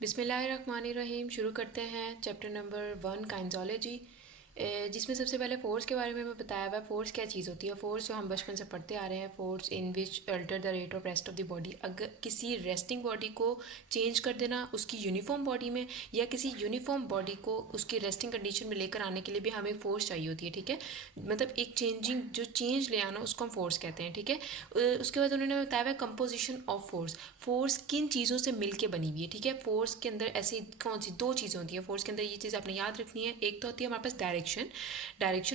बिस्मिल्लाहिर्रहमानिर्रहीम। शुरू करते हैं चैप्टर नंबर 1 काइंजोलॉजी, जिसमें सबसे पहले फ़ोर्स के बारे में मैं बताया हुआ है। फ़ोर्स क्या चीज़ होती है? फ़ोर्स जो हम बचपन से पढ़ते आ रहे हैं, force in which alter the rate of rest of the body. अगर किसी रेस्टिंग बॉडी को चेंज कर देना उसकी यूनिफॉर्म बॉडी में, या किसी यूनिफॉर्म बॉडी को उसकी रेस्टिंग कंडीशन में लेकर आने के लिए भी हमें फ़ोर्स चाहिए होती है। ठीक है, मतलब एक चेंजिंग जो चेंज ले आना उसको हम फ़ोर्स कहते हैं। ठीक है, उसके बाद उन्होंने बताया हुआ कंपोजिशन ऑफ फ़ोर्स। फ़ोर्स किन चीज़ों से मिलके बनी हुई है? ठीक है, फ़ोर्स के अंदर ऐसी कौन सी दो चीज़ें होती हैं फ़ोर्स के अंदर, ये चीज़ आपने याद रखनी है। एक तो होती है हमारे पास डायरेक्शन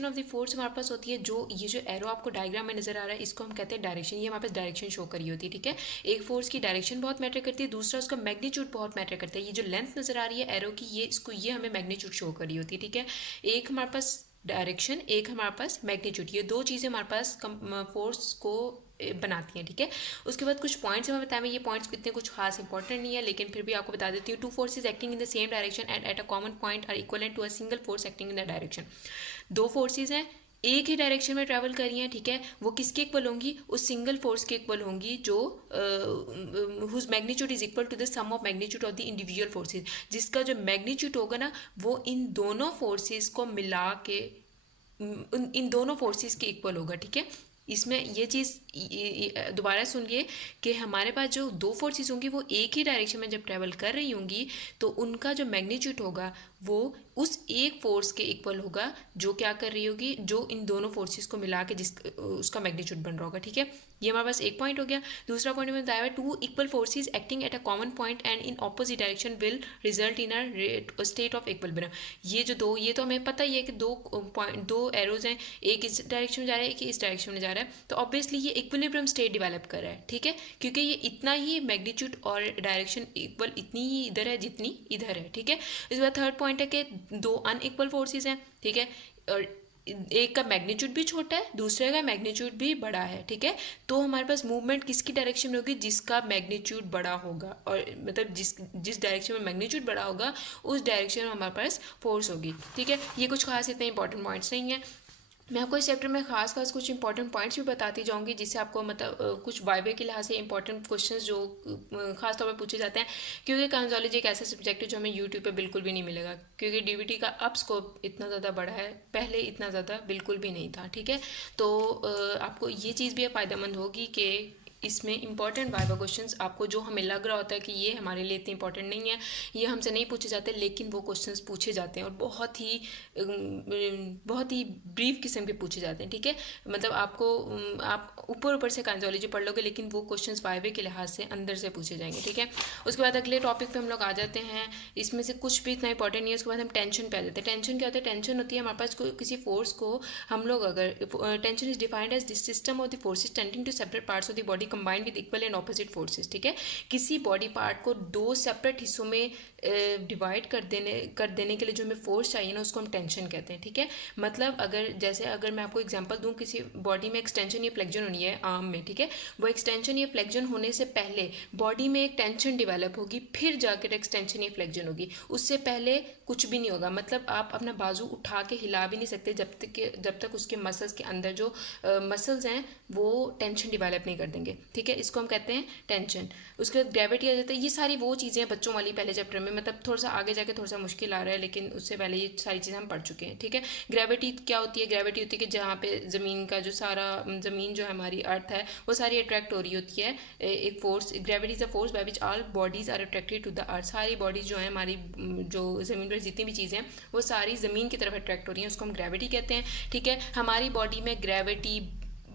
ऑफ द फोर्स हमारे पास होती है। जो ये जो एरो आपको डायग्राम में नजर आ रहा है इसको हम कहते हैं डायरेक्शन। ये हमारे पास डायरेक्शन शो करी होती है। ठीक है, एक फोर्स की डायरेक्शन बहुत मैटर करती है, दूसरा उसका मैग्नीट्यूड बहुत मैटर करता है। ये जो लेंथ नजर आ रही है एरो की, ये हमें मैग्नीट्यूड शो करी होती है। ठीक है, एक हमारे पास डायरेक्शन, एक हमारे पास मैग्नीट्यूड, ये दो चीज़ें हमारे पास फोर्स को बनाती हैं। ठीक है, उसके बाद कुछ पॉइंट्स हमें बताए। ये पॉइंट्स इतने कुछ खास इंपॉर्टेंट नहीं है, लेकिन फिर भी आपको बता देती हूँ। Two forces acting in the same direction and at a common point are equivalent to a single force acting in the direction. दो फोर्सेज हैं, एक ही डायरेक्शन में ट्रैवल कर रही हैं। ठीक है, वो किसके इक्वल होंगी? उस सिंगल फोर्स के इक्वल होंगी जो whose magnitude is equal to the sum of magnitude of the individual forces. जिसका जो मैग्नीट्यूड होगा ना, वो इन दोनों फोर्सेज को मिला के इन दोनों फोर्सेस के इक्वल होगा। ठीक है, इसमें ये चीज़ दोबारा सुनिए कि हमारे पास जो दो फोर्सेस होंगी वो एक ही डायरेक्शन में जब ट्रैवल कर रही होंगी तो उनका जो मैग्नीट्यूड होगा वो उस एक फोर्स के इक्वल होगा जो क्या कर रही होगी, जो इन दोनों फोर्सेस को मिला के जिस उसका मैग्नीट्यूड बन रहा होगा। ठीक है, ये हमारे पास एक पॉइंट हो गया। दूसरा पॉइंट में बताया हुआ two equal forces acting at a common point and in opposite direction will result in a state of equilibrium. ये जो दो, ये तो हमें पता ही है कि दो पॉइंट, दो एरोज हैं, एक इस डायरेक्शन में जा रहा है, एक इस डायरेक्शन में जा रहा है, तो ऑब्वियसली ये इक्विलिब्रियम स्टेट डेवलप कर रहा है। ठीक है, क्योंकि ये इतना ही मैग्नीट्यूड और डायरेक्शन इक्वल इतनी ही इधर है जितनी इधर है। ठीक है, इसके बाद थर्ड पॉइंट है कि दो अनइक्वल फोर्सेज हैं। ठीक है, और एक का मैग्नीट्यूड भी छोटा है, दूसरे का मैग्नीट्यूड भी बड़ा है। ठीक है, तो हमारे पास मूवमेंट किसकी डायरेक्शन में होगी? जिसका मैग्नीट्यूड बड़ा होगा, और मतलब जिस डायरेक्शन में मैग्नीट्यूड बड़ा होगा उस डायरेक्शन में हमारे पास फोर्स होगी। ठीक है, ये कुछ खास इतने इंपॉर्टेंट पॉइंट्स नहीं है। मैं आपको इस चैप्टर में खास कुछ इंपॉर्टेंट पॉइंट्स भी बताती जाऊंगी, जिससे आपको मतलब कुछ वाइवे के लिहाज से इंपॉर्टेंट क्वेश्चंस जो खास तौर पर पूछे जाते हैं। क्योंकि काइंजोलॉजी एक ऐसा सब्जेक्ट है जो हमें यूट्यूब पे बिल्कुल भी नहीं मिलेगा, क्योंकि डीबीटी का अब स्कोप इतना ज़्यादा बड़ा है, पहले इतना ज़्यादा बिल्कुल भी नहीं था। ठीक है, तो आपको ये चीज़ भी फ़ायदेमंद होगी कि इसमें इंपॉर्टेंट वाइवा क्वेश्चंस आपको जो हमें लग रहा होता है कि ये हमारे लिए इतने इंपॉर्टेंट नहीं है, ये हमसे नहीं पूछे जाते, लेकिन वो क्वेश्चंस पूछे जाते हैं और बहुत ही ब्रीफ किस्म के पूछे जाते हैं। ठीक है, मतलब आपको आप ऊपर ऊपर से काइंजोलॉजी पढ़ लोगे, लेकिन वो क्वेश्चंस वाइवे के लिहाज से अंदर से पूछे जाएंगे। ठीक है, उसके बाद अगले टॉपिक पे हम लोग आ जाते हैं। इसमें से कुछ भी इतना इंपॉर्टेंट नहीं है। उसके बाद हम टेंशन पे आ जाते हैं। टेंशन क्या होता है? टेंशन होती है हमारे पास किसी फोर्स को हम लोग अगर tension is defined as this system of the forces tending to separate parts of the body combined with equal and opposite forces. ठीक है, किसी बॉडी पार्ट को दो सेपरेट हिस्सों में डिवाइड कर देने के लिए जो हमें फोर्स चाहिए ना, उसको हम टेंशन कहते हैं। ठीक है, मतलब अगर मैं आपको एग्जांपल दूं, किसी बॉडी में एक्सटेंशन या फ्लेक्जन होनी है आर्म में। ठीक है, वो एक्सटेंशन या फ्लेक्जन होने से पहले बॉडी में एक टेंशन डेवलप होगी, फिर जाकर एक्सटेंशन या फ्लेक्जन होगी। उससे पहले कुछ भी नहीं होगा। मतलब आप अपना बाजू उठा के हिला भी नहीं सकते जब तक उसके मसल्स के अंदर जो मसल्स हैं वो टेंशन डेवलप नहीं कर देंगे। ठीक है, इसको हम कहते हैं टेंशन। उसके बाद ग्रेविटी आ जाता है। ये सारी वो चीज़ें बच्चों वाली पहले चैप्टर में, मतलब थोड़ा सा आगे जाके थोड़ा सा मुश्किल आ रहा है, लेकिन उससे पहले ये सारी चीज़ें हम पढ़ चुके हैं। ठीक है, ग्रेविटी क्या होती है? ग्रेविटी होती है कि जहाँ पे ज़मीन का जो सारा ज़मीन जो है हमारी अर्थ है वो सारी अट्रैक्ट हो रही होती है एक force. Gravity is a force by which all bodies are attracted to the earth. सारी बॉडीज़ जो है हमारी, जो ज़मीन पर जितनी भी चीज़ें हैं वो सारी ज़मीन की तरफ अट्रैक्ट हो रही हैं, उसको हम ग्रेविटी कहते हैं। ठीक है, हमारी बॉडी में ग्रेविटी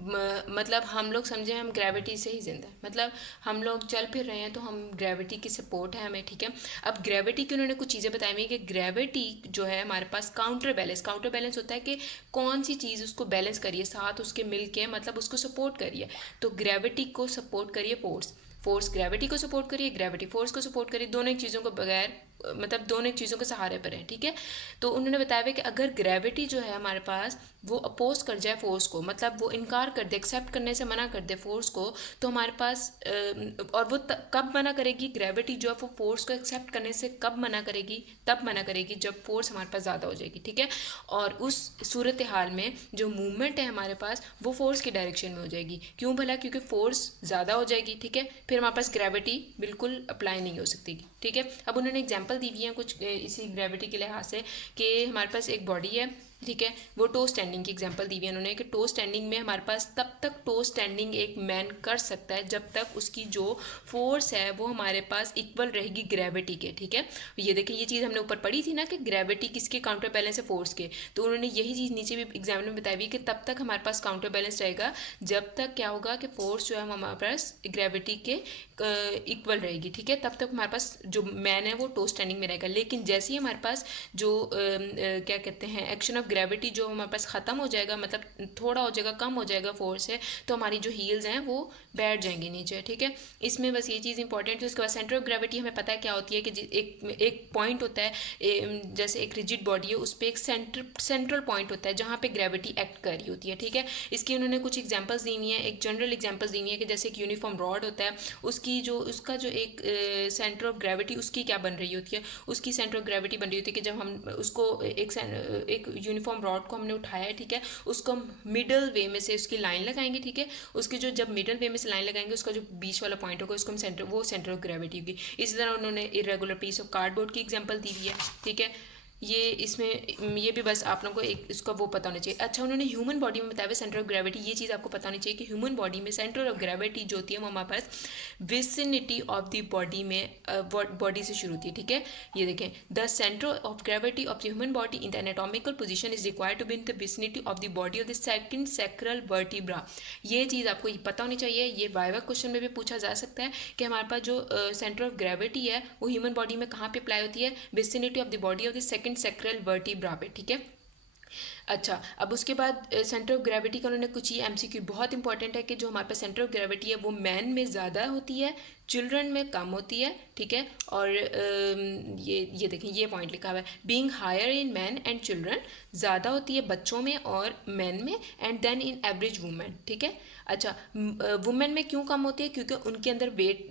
मतलब हम लोग समझे हम ग्रेविटी से ही जिंदा है, मतलब हम लोग चल फिर रहे हैं तो हम ग्रेविटी की सपोर्ट है हमें। ठीक है, अब ग्रेविटी की उन्होंने कुछ चीज़ें बताई हुई है कि ग्रेविटी जो है हमारे पास काउंटर बैलेंस होता है कि कौन सी चीज़ उसको बैलेंस करिए, साथ उसके मिल के मतलब उसको सपोर्ट करिए। तो ग्रेविटी को सपोर्ट करिए फोर्स ग्रेविटी को सपोर्ट करिए, ग्रेविटी फोर्स को सपोर्ट करिए। दोनों एक चीज़ों को बगैर मतलब दोनों एक चीज़ों के सहारे पर हैं, ठीक है। तो उन्होंने बताया हुआ कि अगर ग्रेविटी जो है हमारे पास वो अपोज कर जाए फोर्स को, मतलब वो इनकार कर दे, एक्सेप्ट करने से मना कर दे फोर्स को, तो हमारे पास और वो कब मना करेगी, ग्रेविटी जो है वो फोर्स को एक्सेप्ट करने से कब मना करेगी, तब मना करेगी जब फोर्स हमारे पास ज़्यादा हो जाएगी, ठीक है। और उस सूरत हाल में जो मूवमेंट है हमारे पास वो फोर्स की डायरेक्शन में हो जाएगी। क्यों भला? क्योंकि फोर्स ज़्यादा हो जाएगी, ठीक है। फिर हमारे पास ग्रेविटी बिल्कुल अप्लाई नहीं हो सकती, ठीक है। अब उन्होंने एग्जाम्पल दी हुई है कुछ इसी ग्रेविटी के लिहाज से कि हमारे पास एक बॉडी है, ठीक है, वो टो स्टैंडिंग की एग्जांपल दी हुई है उन्होंने कि टो स्टैंडिंग में हमारे पास तब तक टो स्टैंडिंग एक मैन कर सकता है जब तक उसकी जो फोर्स है वो हमारे पास इक्वल रहेगी ग्रेविटी के, ठीक है। ये देखिए, ये चीज़ हमने ऊपर पढ़ी थी ना कि ग्रेविटी किसके काउंटर बैलेंस है, फोर्स के। तो उन्होंने यही चीज़ नीचे भी एग्जाम में बताई हुई कि तब तक हमारे पास काउंटर बैलेंस रहेगा जब तक क्या होगा कि फोर्स जो है हमारे पास ग्रेविटी के इक्वल रहेगी, ठीक है। तब तक हमारे पास जो मैन है वो टो स्टैंडिंग में रहेगा। लेकिन जैसे ही हमारे पास जो क्या कहते हैं एक्शन ऑफ ग्रेविटी जो हमारे पास ख़त्म हो जाएगा, मतलब थोड़ा हो जाएगा, कम हो जाएगा फोर्स है, तो हमारी जो हील्स हैं वो बैठ जाएंगी नीचे, ठीक है। इसमें बस ये चीज़ इंपॉर्टेंट है। उसके बाद सेंटर ऑफ ग्रेविटी हमें पता है क्या होती है कि एक पॉइंट होता है, जैसे एक रिजिड बॉडी है उस पर एक सेंट्रल पॉइंट होता है जहाँ पे ग्रेविटी एक्ट कर रही होती है, ठीक है। इसकी उन्होंने कुछ एग्जाम्पल्स दी हुई हैं, एक जनरल एग्जाम्पल्स दी हुई है कि जैसे एक यूनिफॉर्म रॉड होता है, उसका जो एक सेंटर ऑफ ग्रेविटी उसकी क्या बन रही होती है, उसकी सेंटर ऑफ ग्रेविटी बन रही होती है कि जब हम उसको एक यूनिफॉर्म रॉड को हमने उठाया है, ठीक है, उसको हम मिडल वे में से उसकी लाइन लगाएंगे, ठीक है। उसकी जो जब मिडल वे में से लाइन लगाएंगे उसका जो बीच वाला पॉइंट होगा उसको हम सेंटर ऑफ ग्रेविटी होगी। इसी तरह उन्होंने इरेगुलर पीस ऑफ कार्डबोर्ड की एग्जांपल दी हुई है, ठीक है। ये इसमें ये भी बस आप लोगों को एक इसका वो पता होना चाहिए। अच्छा, उन्होंने ह्यूमन बॉडी में बताया हुआ सेंटर ऑफ ग्रेविटी, ये चीज़ आपको पता होनी चाहिए कि ह्यूमन बॉडी में सेंटर ऑफ ग्रेविटी जो होती है वो हमारे पास विसिनिटी ऑफ द बॉडी में बॉडी से शुरू होती है, ठीक है। ये देखें, the centre of gravity of the human body in the anatomical position is required to be in the vicinity of the body of the second sacral vertebra. ये चीज़ आपको पता होनी चाहिए। ये वाइवा क्वेश्चन में भी पूछा जा सकता है कि हमारे पास जो सेंटर ऑफ ग्रेविटी है वो ह्यूमन बॉडी में कहाँ पे अप्लाई होती है, vicinity of the body of the second sacral vertebra पे, ठीक है। अच्छा, अब उसके बाद सेंटर ऑफ ग्रेविटी का उन्होंने कुछ ही एमसीक्यू बहुत इंपॉर्टेंट है कि जो हमारे पास सेंटर ऑफ ग्रेविटी है वो मैन में ज़्यादा होती है, चिल्ड्रन में कम होती है, ठीक है। और ये देखें, ये पॉइंट लिखा हुआ है, being higher in man and children, ज़्यादा होती है बच्चों में और मैन में, and then in average women, ठीक है। अच्छा, वुमेन में क्यों कम होती है? क्योंकि उनके अंदर वेट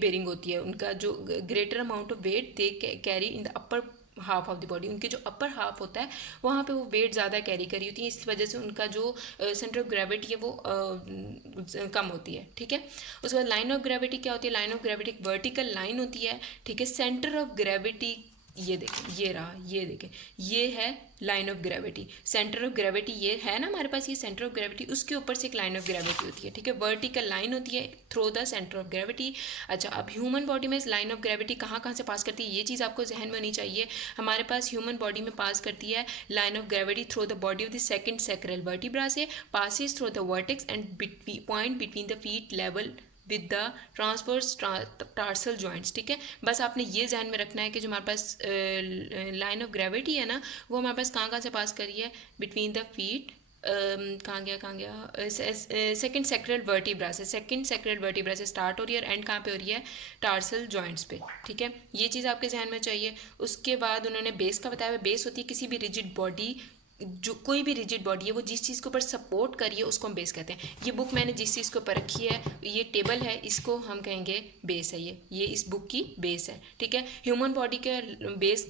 बेरिंग होती है, उनका जो greater amount of weight they carry in the upper half of the body, उनके जो अपर हाफ होता है वहाँ पे वो वेट ज़्यादा कैरी करी होती है, इस वजह से उनका जो सेंटर ऑफ ग्रेविटी है वो कम होती है, ठीक है। उसके बाद लाइन ऑफ ग्रेविटी क्या होती है? लाइन ऑफ ग्रेविटी एक वर्टिकल लाइन होती है, ठीक है। सेंटर ऑफ ग्रेविटी ये देखें, ये रहा, ये देखें, ये है line of gravity. Centre of gravity ये है ना हमारे पास, ये सेंटर ऑफ ग्रेविटी, उसके ऊपर से एक लाइन ऑफ ग्रेविटी होती है, ठीक है। वर्टिकल लाइन होती है through the centre of gravity. अच्छा, अब ह्यूमन बॉडी में इस लाइन ऑफ ग्रेविटी कहाँ कहाँ से पास करती है, ये चीज़ आपको जहन में होनी चाहिए। हमारे पास ह्यूमन बॉडी में पास करती है line of gravity through the body of the second sacral vertebra से, passes through the vertex and point between the feet level with the transverse tarsal joints, ठीक है। बस आपने ये ध्यान में रखना है कि जो हमारे पास लाइन ऑफ ग्रेविटी है ना वो हमारे पास कहाँ से पास करी है, बिटवीन द फीट, कहाँ गया सेकंड सैक्रल वर्टिब्रा से, सेकंड सैक्रल वर्टिब्रा से स्टार्ट हो रही है और एंड कहाँ पे हो रही है, टार्सल जॉइंट्स पे, ठीक है। ये चीज़ आपके ध्यान में चाहिए। उसके बाद उन्होंने बेस का बताया हुआ, बेस होती है किसी भी रिजिड बॉडी, जो कोई भी रिजिड बॉडी है वो जिस चीज़ के ऊपर सपोर्ट करिए उसको हम बेस कहते हैं। ये बुक मैंने जिस चीज़ के ऊपर रखी है, ये टेबल है, इसको हम कहेंगे बेस है, ये इस बुक की बेस है, ठीक है। ह्यूमन बॉडी के बेस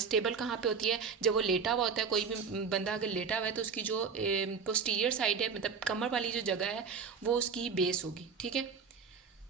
स्टेबल कहाँ पे होती है, जब वो लेटा हुआ होता है, कोई भी बंदा अगर लेटा हुआ है तो उसकी जो पोस्टीरियर साइड है, मतलब कमर वाली जो जगह है वो उसकी बेस होगी, ठीक है।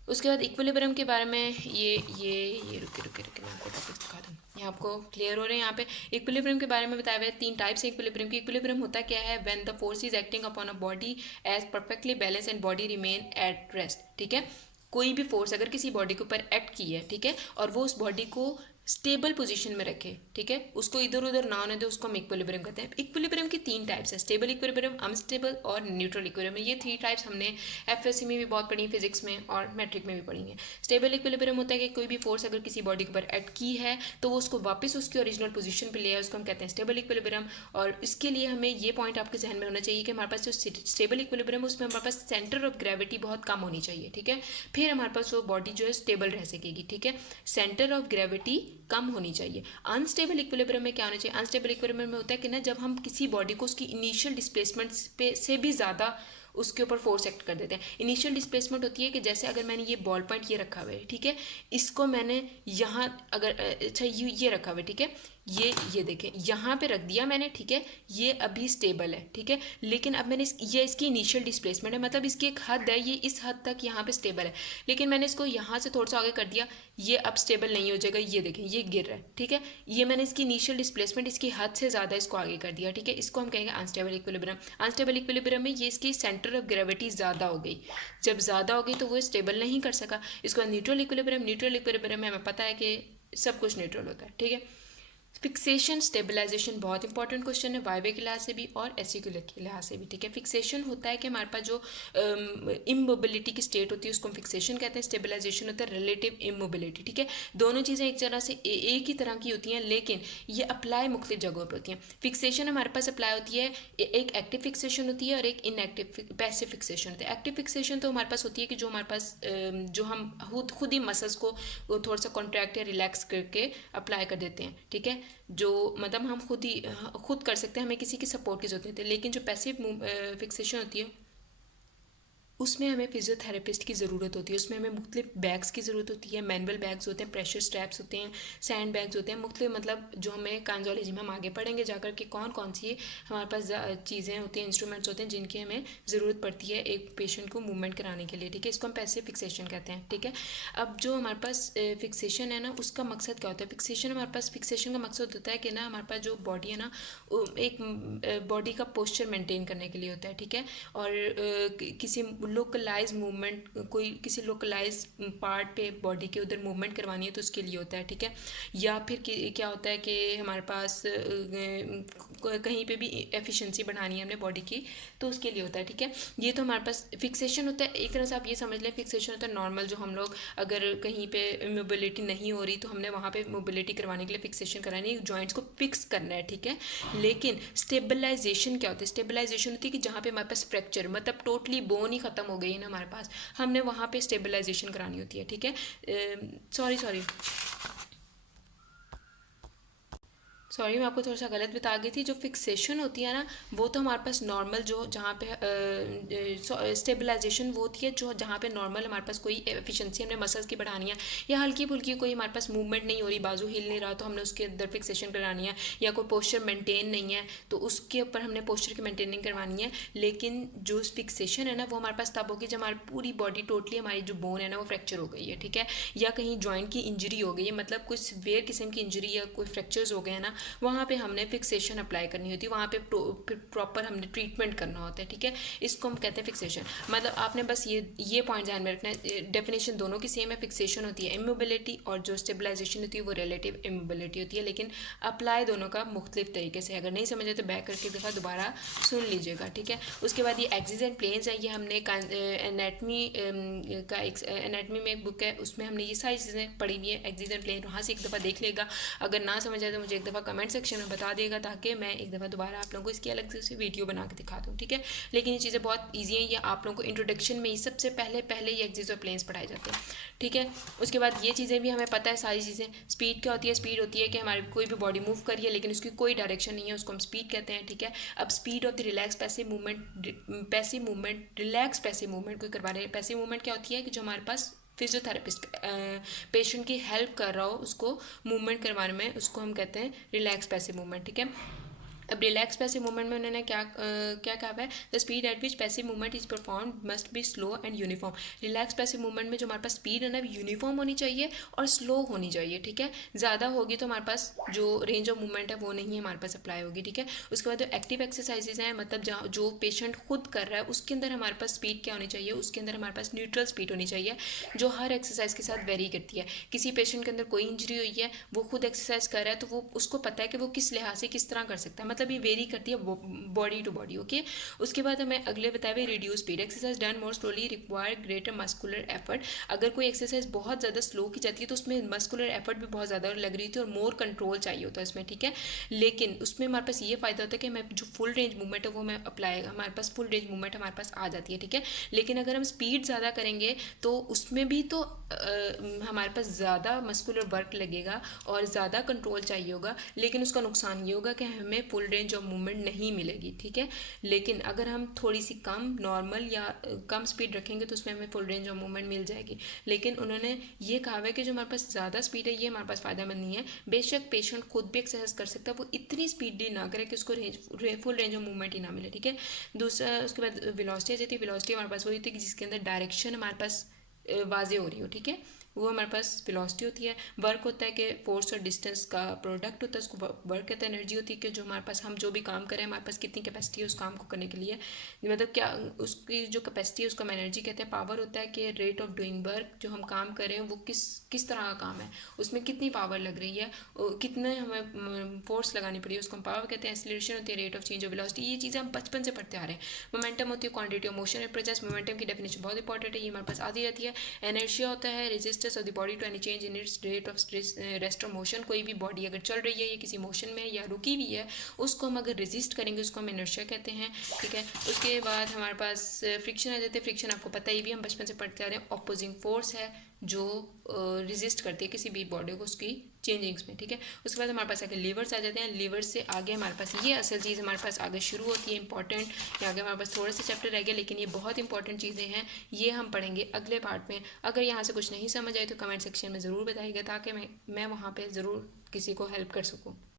उसके बाद इक्विलिब्रियम के बारे में ये रुके मैं आपको टॉपिक्स दिखा दूँ, ये आपको क्लियर हो रहे हैं। यहाँ पे इक्विलिब्रियम के बारे में बताया हुआ है, 3 टाइप्स है इक्विलिब्रियम की। इक्विलिब्रियम होता क्या है? When the force is acting upon a body as perfectly balance and body remain at rest, ठीक है। कोई भी फोर्स अगर किसी बॉडी के ऊपर एक्ट की है, ठीक है, और वो उस बॉडी को स्टेबल पोजीशन में रखे, ठीक है, उसको इधर उधर ना होने दे, उसको हम इक्विलिब्रियम कहते हैं। इक्विलिब्रियम की 3 टाइप्स है, स्टेबल इक्विलिब्रियम, अनस्टेबल और न्यूट्रल इक्विलिब्रियम। ये 3 टाइप्स हमने एफएससी में भी बहुत पढ़ी, फिजिक्स में और मैट्रिक में भी पढ़ी है। स्टेबल इक्विलिब्रियम होता है कि कोई भी फोर्स अगर किसी बॉडी के ऊपर एक्ट की है तो वो उसको वापस उसकी ओरिजिनल पोजीशन पे ले आए, उसको हम कहते हैं स्टेबल इक्विलिब्रियम। और इसके लिए हमें ये पॉइंट आपके जहन में होना चाहिए कि हमारे पास जो स्टेबल इक्विलिब्रियम उसमें हमारे पास सेंटर ऑफ ग्रेविटी बहुत कम होनी चाहिए, ठीक है, फिर हमारे पास वो बॉडी जो है स्टेबल रह सकेगी, ठीक है। सेंटर ऑफ ग्रेविटी कम होनी चाहिए। अनस्टेबल इक्विलिब्रियम में क्या होना चाहिए? अनस्टेबल इक्विलिब्रियम में होता है कि ना जब हम किसी बॉडी को उसकी इनिशियल डिस्प्लेसमेंट पे से भी ज़्यादा उसके ऊपर फोर्स एक्ट कर देते हैं। इनिशियल डिस्प्लेसमेंट होती है कि जैसे अगर मैंने ये बॉल पॉइंट ये रखा हुआ है, ठीक है, इसको मैंने यहाँ अगर अच्छा ये रखा हुआ है, ठीक है, ये देखें यहाँ पे रख दिया मैंने, ठीक है, ये अभी स्टेबल है, ठीक है, लेकिन अब मैंने ये इसकी इनिशियल डिस्प्लेसमेंट है, मतलब इसकी एक हद है, ये इस हद तक यहाँ पे स्टेबल है, लेकिन मैंने इसको यहाँ से थोड़ा सा आगे कर दिया, ये अब स्टेबल नहीं हो जाएगा, ये देखें ये गिर रहा है, ठीक है, ये मैंने इसकी इनिशियल डिस्प्लेसमेंट इसकी हद से ज़्यादा इसको आगे कर दिया, ठीक है, इसको हम कहेंगे अनस्टेबल इक्विलिब्रियम। अनस्टेबल इक्विलिब्रियम में ये इसकी सेंटर ऑफ ग्रेविटी ज़्यादा हो गई, जब ज़्यादा हो गई तो वो स्टेबल नहीं कर सका। इसको न्यूट्रल इक्विलिब्रियम, न्यूट्रल इक्विलिब्रियम में हमें पता है कि सब कुछ न्यूट्रल होता है, ठीक है। फिक्सेशन स्टेबलाइजेशन बहुत इंपॉर्टेंट क्वेश्चन है वाइवे के लिहाज से भी और एसक्यू के लिहाज से भी, ठीक है। फिक्सेशन होता है कि हमारे पास जो इमोबिलिटी की स्टेट होती है उसको हम फिक्सेशन कहते हैं। स्टेबलाइजेशन होता है रिलेटिव इमोबिलिटी, ठीक है। दोनों चीज़ें एक तरह से एक ही तरह की होती हैं, लेकिन ये अप्लाई मुख्तलिफ जगहों पर होती हैं। फिक्सेशन हमारे पास अप्लाई होती है, एक एक्टिव फिक्सेशन होती है और एक इनएक्टिव पैसिव फिक्सेशन होती है। एक्टिव फिक्सेशन तो हमारे पास होती है कि जो हमारे पास जो हम खुद ही मसल्स को थोड़ा सा कॉन्ट्रैक्ट या रिलैक्स करके अप्लाई कर देते हैं, ठीक है, जो मतलब हम खुद कर सकते हैं, हमें किसी की सपोर्ट की जरूरत नहीं होती। लेकिन जो पैसिव फिक्सेशन होती है उसमें हमें फिजियोथेरेपिस्ट की ज़रूरत होती है, उसमें हमें मुख्तलिफ बैग्स की ज़रूरत होती है, मैनुअल बैग्स होते हैं, प्रेशर स्ट्रैप्स होते हैं, सैंड बैग्स होते हैं, मुख्तलिफ मतलब जो हमें काइंजोलॉजी में हम आगे पढ़ेंगे जाकर के कौन कौन सी हमारे पास चीज़ें होती हैं, इंस्ट्रूमेंट्स होते हैं जिनकी हमें ज़रूरत पड़ती है एक पेशेंट को मूवमेंट कराने के लिए, ठीक है। इसको हम पैसिव फिक्सेशन कहते हैं, ठीक है। अब जो हमारे पास फिक्सेशन है ना, उसका मकसद क्या होता है? फिक्सेशन हमारे पास फिक्सेशन का मकसद होता है कि ना हमारे पास जो बॉडी है ना, एक बॉडी का पोस्चर मेंटेन करने के लिए होता है, ठीक है, और किसी लोकलाइज मूवमेंट, कोई किसी लोकलाइज पार्ट पे बॉडी के उधर मूवमेंट करवानी है तो उसके लिए होता है, ठीक है। या फिर क्या होता है कि हमारे पास कहीं पे भी एफिशिएंसी बढ़ानी है हमने बॉडी की तो उसके लिए होता है, ठीक है। ये तो हमारे पास फिक्सेशन होता है। एक तरह से आप ये समझ लें फिक्सेशन होता है नॉर्मल, जो हम लोग अगर कहीं पे मोबिलिटी नहीं हो रही तो हमने वहाँ पे मोबिलिटी करवाने के लिए फिक्सेशन करानी है, जॉइंट्स को फिक्स करना है, ठीक है। लेकिन स्टेबलाइजेशन क्या होता है? स्टेबलाइजेशन होती है कि जहाँ पे हमारे पास फ्रैक्चर मतलब टोटली बोन ही ख़त्म हो गई है ना हमारे पास, हमने वहाँ पे स्टेबलाइजेशन करानी होती है, ठीक है। सॉरी मैं आपको थोड़ा सा गलत बता गई थी। जो फिक्सेशन होती है ना वो तो हमारे पास नॉर्मल जो जहाँ पे स्टेबलाइजेशन वो होती है जो जहाँ पे नॉर्मल हमारे पास कोई एफिशिएंसी हमने मसल्स की बढ़ानी है या हल्की फुल्की कोई हमारे पास मूवमेंट नहीं हो रही, बाजू हिल नहीं रहा तो हमने उसके अंदर फिक्सेशन करानी है, या कोई पोस्चर मेंटेन नहीं है तो उसके ऊपर हमने पोस्चर की मेंटेनिंग करवानी है। लेकिन जो फिक्सेशन है ना वो हमारे पास तब होगी जब हमारी पूरी बॉडी टोटली हमारी जो बोन है ना वो फ्रैक्चर हो गई है, ठीक है, या कहीं जॉइंट की इंजरी हो गई है, मतलब कोई सीवियर किस्म की इंजरी या कोई फ्रैक्चर्स हो गए हैं ना, वहाँ पे हमने फिक्सेशन अप्लाई करनी होती है, वहाँ पे प्रॉपर हमने ट्रीटमेंट करना होता है, ठीक है। इसको हम कहते हैं फिक्सेशन। मतलब आपने बस ये पॉइंट ध्यान में रखना है, डेफिनेशन दोनों की सेम है। फिक्सेशन होती है इमोबिलिटी और जो स्टेबलाइजेशन होती है वो रिलेटिव इमोबिलिटी होती है, लेकिन अप्लाई दोनों का मुख्तलिफ तरीके से। अगर नहीं समझे तो बैक करके दफ़ा दोबारा सुन लीजिएगा, ठीक है। उसके बाद ये एक्सिस एंड प्लेन्स है, ये हमने एनाटमी का एनाटमी में एक बुक है उसमें हमने ये सारी चीज़ें पढ़ी हुई है। एक्सिस एंड प्लेन वहाँ से एक दफ़ा देख लेगा, अगर ना समझ आए तो मुझे एक दफ़ा कमेंट सेक्शन में बता देगा ताकि मैं एक दफ़ा दोबारा आप लोगों को इसकी अलग से वीडियो बना के दिखा दूँ, ठीक है। लेकिन ये चीज़ें बहुत ईजी हैं, ये आप लोगों को इंट्रोडक्शन में ही सबसे पहले ये एक्सिस और प्लेन्स पढ़ाए जाते हैं, ठीक है। उसके बाद ये चीज़ें भी हमें पता है सारी चीज़ें। स्पीड क्या होती है? स्पीड होती है कि हमारी कोई भी बॉडी मूव करी है लेकिन उसकी कोई डायरेक्शन नहीं है, उसको हम स्पीड कहते हैं, ठीक है। अब speed of the relax passive movement relax passive movement कोई करवा रहे हैं। पैसिव मूवमेंट क्या होती है कि जो हमारे पास फिजियोथेरेपिस्ट पेशेंट की हेल्प कर रहा हो उसको मूवमेंट करवाने में, उसको हम कहते हैं रिलैक्स पैसिव मूवमेंट, ठीक है। अब रिलैक्स पैसिव मूवमेंट में उन्होंने क्या कहा है? The speed at which passive movement is perform must be slow and uniform. Relax passive movement में जो हमारे पास स्पीड है ना यूनिफॉर्म होनी चाहिए और स्लो होनी चाहिए, ठीक है। ज़्यादा होगी तो हमारे पास जो रेंज ऑफ मूवमेंट है वो नहीं हमारे पास अप्लाई होगी, ठीक है। उसके बाद जो एक्टिव एक्सरसाइजेज हैं, मतलब जहाँ जो पेशेंट खुद कर रहा है उसके अंदर हमारे पास स्पीड क्या होनी चाहिए? उसके अंदर हमारे पास न्यूट्रल स्पीड होनी चाहिए जो हर एक्सरसाइज के साथ वेरी करती है। किसी पेशेंट के अंदर कोई इंजरी हुई है, वो खुद एक्सरसाइज कर रहा है तो वो उसको पता है कि वो किस लिहाज से किस तरह कर सकता है, मतलब मतलब ये वेरी करती है बॉडी टू बॉडी। ओके, उसके बाद हमें अगले बताए हुए reduce speed, exercise done more slowly require greater muscular effort. अगर कोई एक्सरसाइज बहुत ज़्यादा स्लो की जाती है तो उसमें मस्कुलर एफर्ट भी बहुत ज़्यादा लग रही थी और मोर कंट्रोल चाहिए होता है इसमें, ठीक है। लेकिन उसमें हमारे पास ये फ़ायदा होता है कि मैं जो फुल रेंज मूवमेंट है वो मैं अप्लाई, हमारे पास फुल रेंज मूवमेंट हमारे पास आ जाती है, ठीक है। लेकिन अगर हम स्पीड ज़्यादा करेंगे तो उसमें भी तो हमारे पास ज़्यादा मस्कुलर वर्क लगेगा और ज़्यादा कंट्रोल चाहिए होगा, लेकिन उसका नुकसान ये होगा कि हमें फुल रेंज ऑफ मूवमेंट नहीं मिलेगी, ठीक है। लेकिन अगर हम थोड़ी सी कम नॉर्मल या कम स्पीड रखेंगे तो उसमें हमें फुल रेंज ऑफ मूवमेंट मिल जाएगी। लेकिन उन्होंने ये कहा है कि जो हमारे पास ज़्यादा स्पीड है ये हमारे पास फ़ायदेमंद नहीं है। बेशक पेशेंट खुद भी एक्सरसाइज कर सकता है, वो इतनी स्पीडली ना करे कि उसको फुल रेंज ऑफ मूवमेंट ही ना मिले, ठीक है। दूसरा उसके बाद वेलोसिटी आ जाती है। वेलोसिटी हमारे पास वही होती है कि जिसके अंदर डायरेक्शन हमारे पास वाजे हो रही हो, ठीक है, वो हमारे पास वेलोसिटी होती है। वर्क होता है कि फोर्स और डिस्टेंस का प्रोडक्ट होता है, उसको वर्क कहते हैं। एनर्जी होती है कि जो हमारे पास हम जो भी काम करें हमारे पास कितनी कैपेसिटी है उस काम को करने के लिए, मतलब क्या उसकी जो कैपेसिटी है उसको हम एनर्जी कहते हैं। पावर होता है कि रेट ऑफ डूइंग वर्क, जो हम काम कर रहे हैं वो किस तरह का काम है, उसमें कितनी पावर लग रही है, कितने हमें फोर्स लगानी पड़ी है, उसको हम पावर कहते हैं। एक्सीलरेशन होती है rate of change of velocity, ये चीज़ें हम बचपन से पढ़ते आ रहे हैं। मोमेंटम होती है quantity of motion at process, momentum की डेफिनेशन बहुत इंपॉर्टेंट है, ये हमारे पास आती रहती है। एनर्शिया होता है resistance of the body to any change in its rate of rest of motion. कोई भी बॉडी अगर चल रही है या किसी मोशन में या रुकी हुई है उसको हम अगर रेजिस्ट करेंगे उसको हम इनर्शिया कहते हैं, ठीक है। उसके बाद हमारे पास फ्रिक्शन आ जाते हैं। फ्रिक्शन आपको पता ही भी हम बचपन से पढ़ते आ रहे हैं, ऑपोजिंग फोर्स है जो रेजिस्ट करती है किसी भी बॉडी को उसकी चेंजिंग्स में, ठीक है। उसके बाद हमारे पास आगे लीवर्स आ जाते हैं। लीवर से आगे हमारे पास ये असल चीज़ हमारे पास आगे शुरू होती है इंपॉर्टेंट। यहाँ आगे हमारे पास थोड़े से चैप्टर रह गए लेकिन ये बहुत इंपॉर्टेंट चीज़ें हैं, ये हम पढ़ेंगे अगले पार्ट में। अगर यहाँ से कुछ नहीं समझ आए तो कमेंट सेक्शन में ज़रूर बताइएगा ताकि मैं वहाँ पर ज़रूर किसी को हेल्प कर सकूँ।